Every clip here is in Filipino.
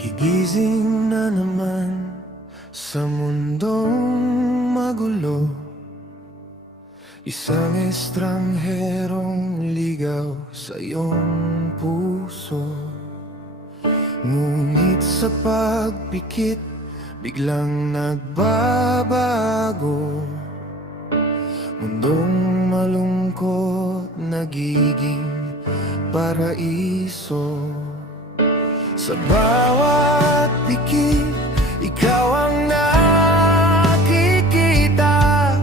Gigising na naman sa mundong magulo, isang estrangherong ligaw sa iyong puso. Ngunit sa pagpikit, biglang nagbabago. Mundong malungkot nagiging paraiso. Sa bawat pikit, ikaw ang nakikita.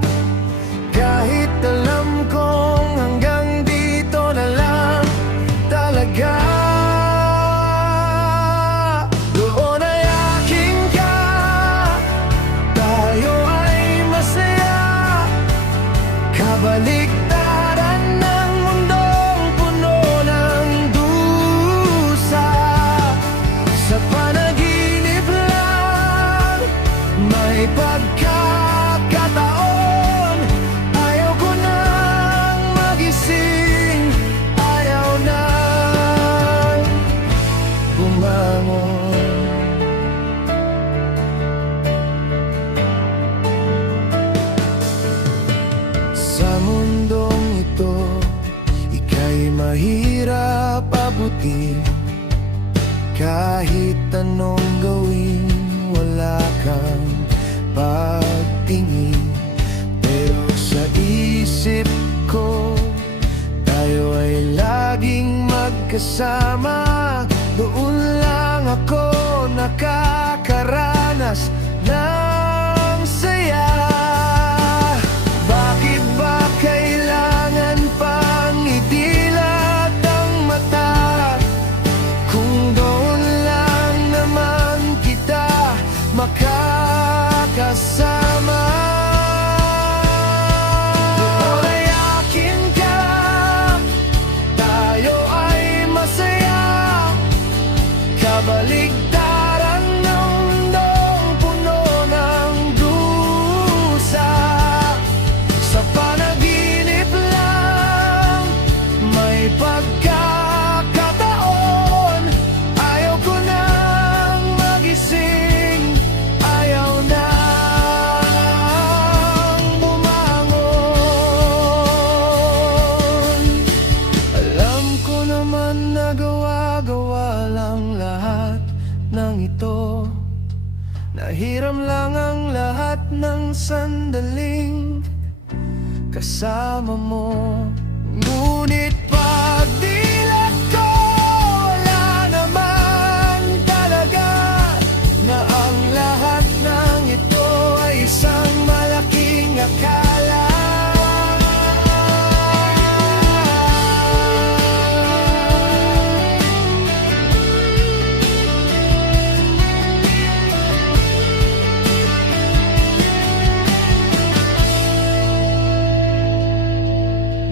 Kahit alam kong hanggang dito na lang talaga. Doon ay aking ka, tayo ay masaya. Kabaliktaran ng mundong puno ng dusa. Sa panaginip lang may pagkakataon. Ayaw ko nang magising, ayaw nang bumangon. Sa mundong ito, ika'y mahirap abutin. Kahit anong gawin, wala kang pagtingin. Pero sa isip ko, tayo ay laging magkasama. Doon lang ako nakakaranas ng saya. Bakit ba kailangan pang idilat ang mata? Kung doon lang naman kita makakasama. Doon ay akin ka, tayo ay masaya. Kabaligtaran ng mundong puno ng dusa. Sa panaginip lang may pagkakataon. Ayaw ko nang magising, ayaw nang bumangon. Alam ko naman na gawa-gawa lang lahat ng ito. Nahiram lang ang lahat ng sandaling kasama mo. Ngunit pagdilat ko, wala naman talaga. Na ang lahat ng ito ay isang malaking akala.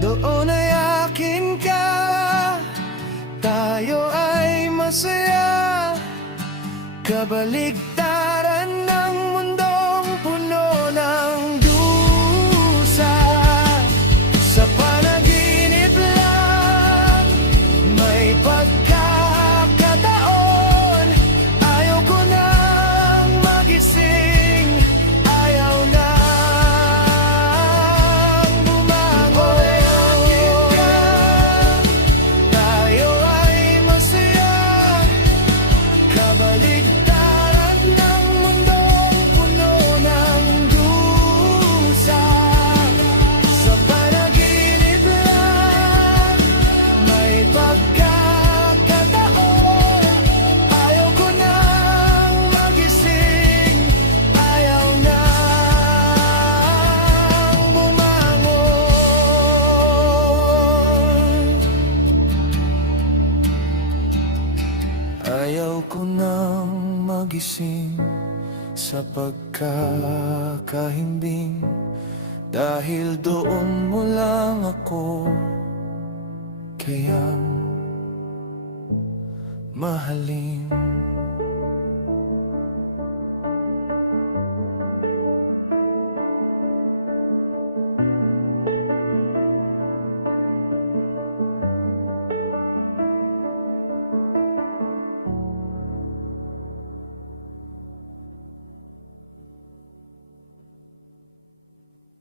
Doon ay akin ka, tayo ay masaya. Kabaligtaran ng mundong puno ng dusa. Sa panaginip lang may pagkakataon. Ayaw ko nang magising, ayaw nang bumangon. Tayo ay masaya. Kabaligtaran ng mundong puno ng dusa. Sa panaginip lang may pagkakataon. Ayaw ko nang magising, ayaw nang bumangon. Ayaw ko nang magising sa pagkakahimbing. Dahil doon mo lang ako kayang mahalin.